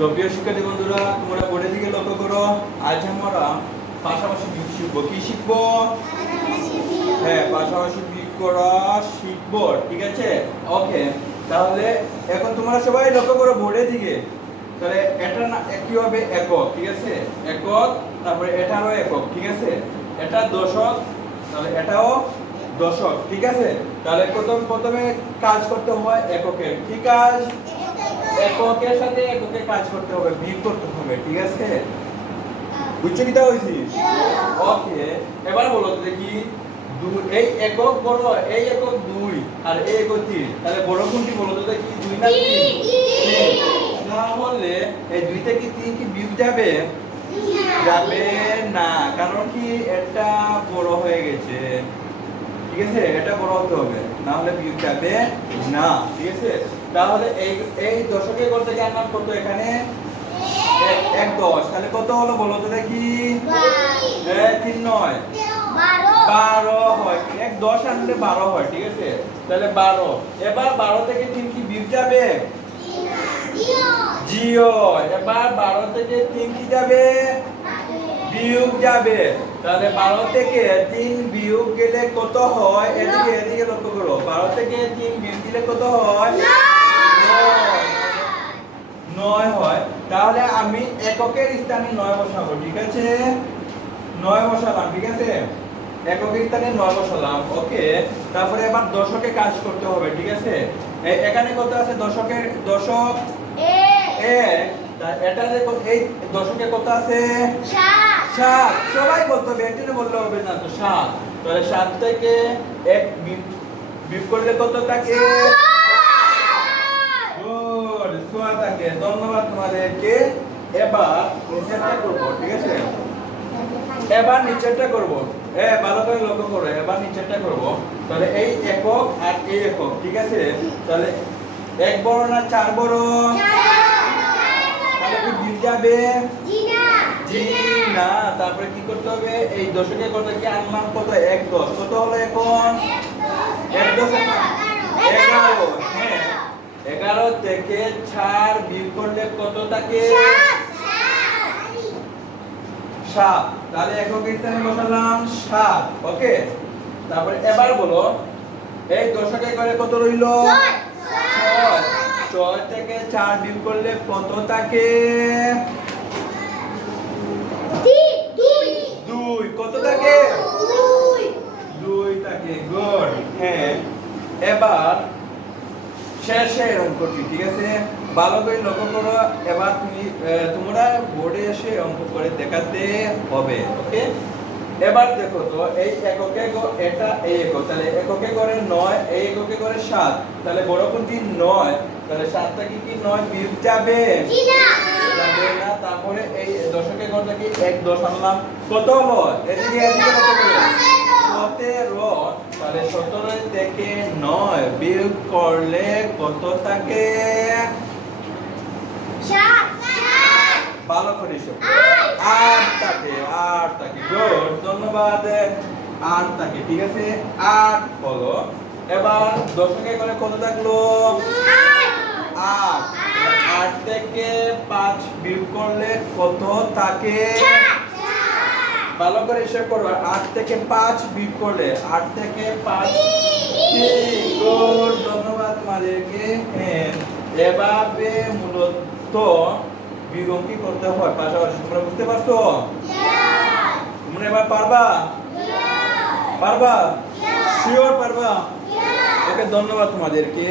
প্রিয় শিক্ষার্থী বন্ধুরা, তোমরা বোর্ডের দিকে লক্ষ্য করো। আজ আমরা পাশাপাশি বিয়োগ শিখব? কি শিখব? হ্যাঁ পাশাপাশি বিয়োগ করা শিখব? ঠিক আছে? ওকে, তাহলে এখন তোমরা সবাই লক্ষ্য করো বোর্ডের দিকে। তাহলে এটা না কি হবে একক, ঠিক আছে? একক, তারপরে এটারও একক, ঠিক আছে? এটা দশক, তাহলে এটাও দশক ঠিক আছে? তাহলে প্রথম প্রথমে কাজ করতে হয় এককের কি কাজ? এককের সাথে এককে কাজ করতে হবে বিয়োগ করতে হবে, ঠিক আছে? বুঝছ কি তা হয়েছি ওকে, এবার বলো তো দেখি। এই একক বড়, এই একক দুই, আর এই একক তিন। তাহলে বড় কোনটি বলো তো দেখি, দুই না তিন। তাহলে এই দুই থেকে তিন কি বিয়োগ যাবে? যাবে না, কারণ কি এটা বড় হয়ে গেছে। ঠিক আছে? এটা বড় হতে হবে। না হলে বিয়োগ যাবে না। ঠিক আছে? তাহলে এই এই দশকের ঘর থেকে আনলাম কত এখানে? এক- এক দশ। তাহলে কত হলো বলো তো দেখি। তিন নয়। বারো। হয়। এক দশ আনলে বারো হয় ঠিক আছে? তাহলে বারো। এবার বারো থেকে তিন কি বিয়োগ যাবে? জিও এবার বারো থেকে তিন কি যাবে? বিয়োগ যাবে। তাহলে বারো থেকে তিন বিয়োগ গেলে কত হয়? এদিকে এদিকে লক্ষ্য করো। বারো থেকে তিন বিয়োগ দিলে কত হয়? নয়। হয়। তাহলে আমি এককের স্থানে নয় বসাবো ঠিক আছে? নয় বসালাম ঠিক আছে? এককের স্থানে নয় বসালাম ওকে। তারপরে এবার দশকে কাজ করতে হবে ঠিক আছে? এখানে কত আছে? দশকের দশক এক। তা- এটা যে এই দশকে কত আছে? সাত। সবাই বলতে হবে একজনে বললে হবে না তো সাত। তাহলে সাত থেকে এক বিয়োগ করলে কত থাকে? থাকে। ধন্যবাদ তোমাদেরকে। এবার নিচেরটা করব ঠিক আছে? এবার নিচেরটা করব। এ ভালো করে লক্ষ্য করো। এবার নিচেরটা করব। তাহলে এই একক আর এই একক ঠিক আছে? তাহলে এক বড় না চার বড়? তাহলে কি বিল যাবে? জি না তারপরে কি করতে হবে? এই দশকে কত কি কত? এক দশ। কত হলো এখন? এক দশ এগারো। হ্যাঁ। এগারো থেকে চার করলে কত থাকে? সাত। তাহলে একক স্থানে বসালাম সাত। ওকে? তারপরে এবার বলো এই দশকে করে কত রইল? ছয়। ছয়। থেকে চার বিল করলে কত থাকে দুই কত থাকে দুই থাকে গুড হ্যাঁ এবার শেষে অঙ্কটি ঠিক আছে? ভালো করে লক্ষ্য করো এবার তুমি তোমরা বোর্ডে এসে অঙ্ক করে দেখাতে হবে ওকে এবার দেখো তো এই এককে এটা এই একক তাহলে এককে করে নয় এই এককে করে সাত তাহলে বড় কোনটি নয়? তাহলে সাতটা কি কি নয়? বিয়োগ যাবে। যাবে না তারপরে এই দশকে ঘরটা কি? এক দশ আনলাম। কত হলো? এদিকে এদিকে লক্ষ্য করো। সতেরো তাহলে সতেরো থেকে নয় বিয়োগ করলে কত থাকে? ভালো করে এসো আট থাকে আট থাকে। গুড ধন্যবাদ। আট থাকে ঠিক আছে? আট হলো। এবার দশকে করে কত থাকল? আট। আট। থেকে পাঁচ বিয়োগ করলে কত থাকে? ভালো করে হিসেব করো আট থেকে পাঁচ বিয়োগ করলে আট থেকে পাঁচ ধন্যবাদ তোমাদেরকে এভাবে মূলত বিয়োগ কি করতে হয়? পাশাপাশি তোমরা বুঝতে পারছ? তোমরা এবার পারবা? পারবা? শিওর পারবা? ওকে ধন্যবাদ তোমাদেরকে।